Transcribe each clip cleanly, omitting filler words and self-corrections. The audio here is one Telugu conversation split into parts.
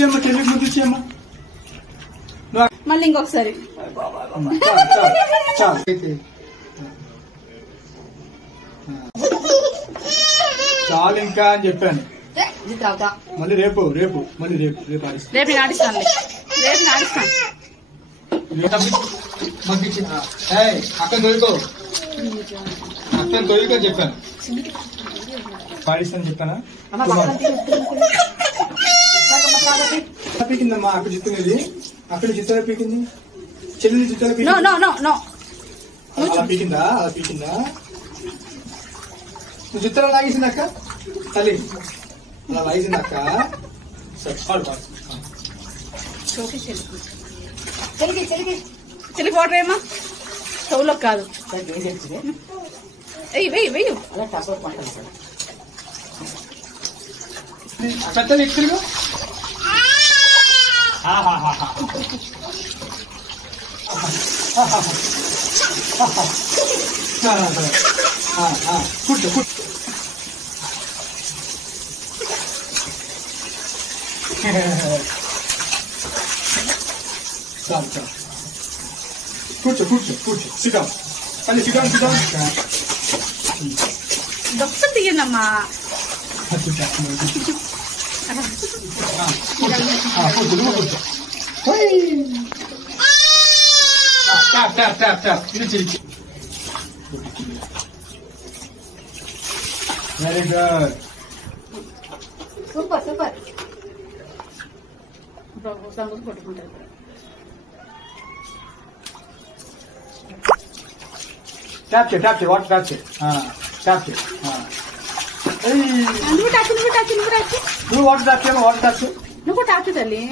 ఇచ్చేయమ్మా, చెల్లికి ముద్దు ఇచ్చేయమ్మా. మళ్ళీ ఇంకొకసారి. చాలు ఇంకా అని చెప్పాను. మళ్ళీ రేపు రేపు మళ్ళీ రేపు రేపు ఆడిస్తాను. రేపు నాడిస్తాను, రేపు నాడిస్తాను. అక్కని తొలుకో, అక్కని తొలుకో చెప్పాను. పాడిస్తాను చెప్పానా? పీకిందమ్మా అక్కడ చిత్తున్నది, అక్కడ చిత్తారా పీకింది, చెల్లిని చిత్తారా పీకింది. అలా పీకిందా? అలా పీకిందా? నువ్వు చిత్తారా లాగేసింది అక్క తల్లి, అలా లాగేసింది అక్క. చెల్లి వాటర్ ఏమా చెవులో కాదు. వెయ్యి చట్టలు ఎక్కువ కూర్చో కూర్చో. చాలు చాలు కూర్చో కూర్చో కూర్చో. సిద్ధం మళ్ళీ సిద్ధం సిద్ధం. దొక్క తీయండమ్మా. కూర్చో కూర్చో. Tap tap tap tap. ఇది చిరికి. Very good. Super super. కొట్టుకుంటారు. ట్యాప్ చే ట్యాప్ చే వాటర్ ట్యాప్ చే ట్యాప్ చే. నువ్వు వాటర్ ట్యాప్ చేయమా, వాటర్ ట్యాప్ చే. నువ్వు టాచు తల్లి.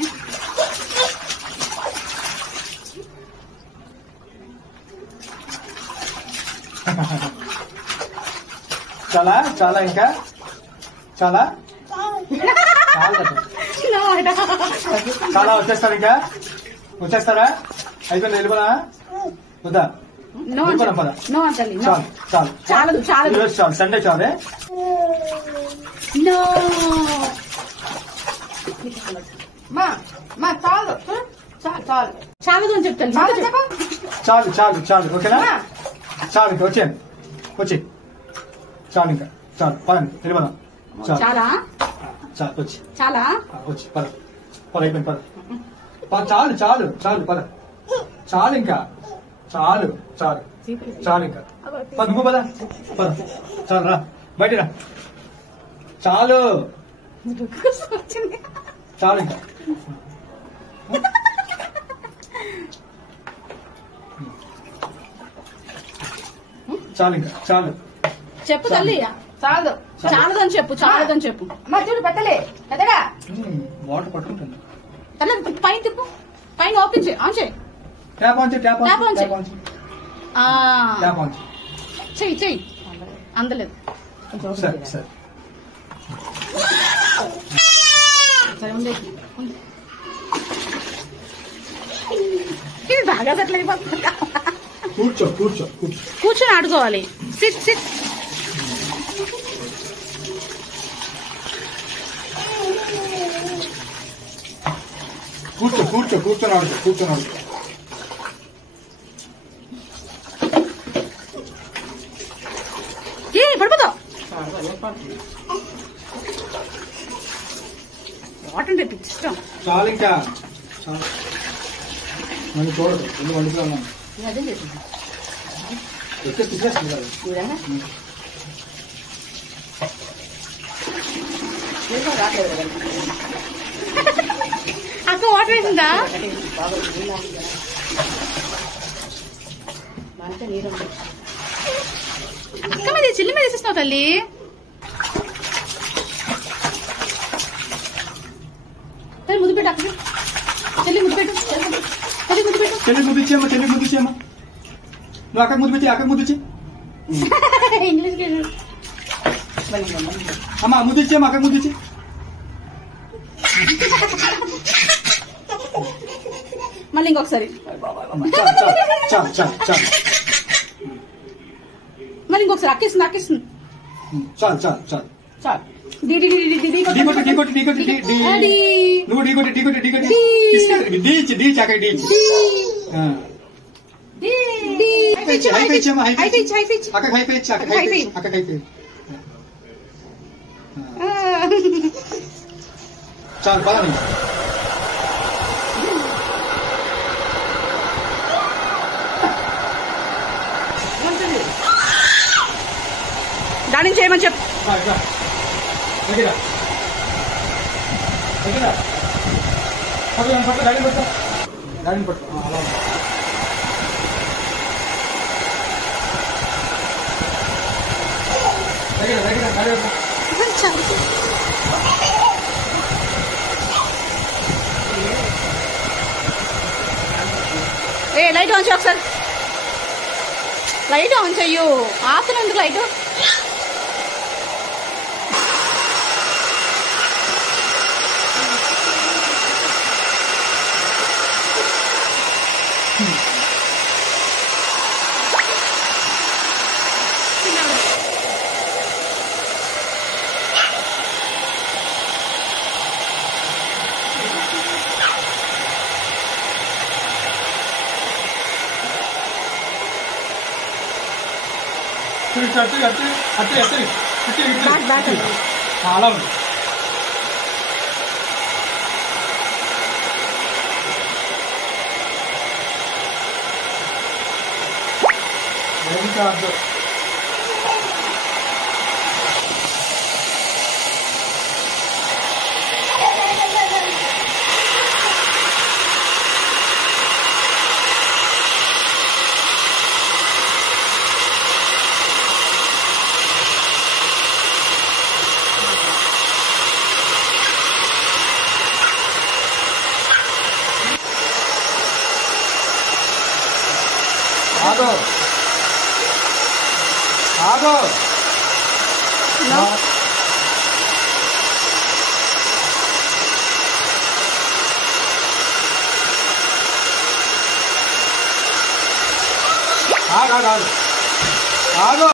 చాలా చాలా ఇంకా చాలా చాలా వచ్చేస్తారు. ఇంకా వచ్చేస్తారా? అయిపోయింది వెళ్ళిపోనా? వద్దా? చాలు చాలు చాలదు చాలదు. ఈరోజు చాలు, సండే చాలే. చాలదు అని చెప్తాను. చాలు చాలు చాలు ఓకేనా? చాలు ఇంకా వచ్చేయండి, వచ్చి చాలు ఇంకా చాలు. పదండి వెళ్ళిపోదాం. చాలా చాలు వచ్చి చాలా వచ్చి పద పద అయిపోయింది పద. చాలు చాలు చాలు పద. చాలు ఇంకా చాలు చాలు చాలు ఇంకా పద. నువ్వు పద పద. చాలు రా బయట రా. చాలు చాలు ఇంకా చాలు ఇంకా చాలు. చెప్పు తల్లి. చాలదు చాలదని చెప్పు, చాలదని చెప్పు. చూడు పెట్టలే పెద్దగా వాటర్ పట్టుకుంటుంది. పైన తిప్పు, పైన ఓపెన్ చేయి, ఆన్ చేయి. ట్యాప్ ఆన్ చేయి, ట్యాప్ ఆన్ చేయి, ట్యాప్ ఆన్ చెయ్యి చెయ్యి. అందలేదు. సరే సరే సరే ఉంది. ఇది బాగా సెటిల్ అయిపోతుంది. కూర్చో కూర్చో కూర్చో. కూర్చొని ఆడుకోవాలి. SIT SIT. కూర్చో కూర్చో కూర్చొని ఆడుకో, కూర్చొని ఆడుకో. ఏ పడిపోతావు. వాటర్ అంటే ఇష్టం. చాలు ఇంకా మనం చూడదు. ఎందుకు వండుకున్నాం ఎక్కడ తిప్పేస్తుంది కదా. అక్క వాటర్ వేసిందా? అక్క మీద చిల్లి మీద వేసేస్తున్నావు తల్లి. ముద్దు పెట్టు అక్క. చెల్లి ముద్దు పెట్టు, చెల్లి ముద్దు పెట్టు. చెల్లి ముద్దు ఇచ్చేయమ్మా, చెల్లి ముద్దు ఇచ్చేయమ్మా. నువ్వు అక్కకు ముద్దు పెట్టి, అక్కకు ముద్దు ఇచ్చి. ఇంగ్లీష్ అమ్మా ముద్దు ఇచ్చేయమ్మా, అక్కకు ముద్దు ఇచ్చి. మళ్ళీ ఇంకొకసారి. చాలు చాలు చాలు. మళ్ళీ ఇంకొకసారి. అక్కేస్తుంది అక్కేస్తుంది. చాలు చాలు చాలు. చాలు డి డి డి డి డి డి डी కొట్టు डी కొట్టు डी కొట్టు डी डी డి నువ్వు डी కొట్టు डी కొట్టు डी కొట్టు కిస్కి डी డి చాక डी డి డి హై పిచ్ హై పిచ్ అక్క హై పిచ్ అక్క హై పిచ్ చాలు పద దాని చేయమని చెప్పు దగ్గర దగ్గర పట్టు డాడీని పట్టు అలా దగ్గర దగ్గర దగ్గర ఏ లైట్ ఆన్ చేయి ఒకసారి లైట్ ఆన్ చెయ్యు ఆపుతున్నా ఎందుకు లైట్ చాలా ఉంది ఆగో ఆగో ఆగో ఆగో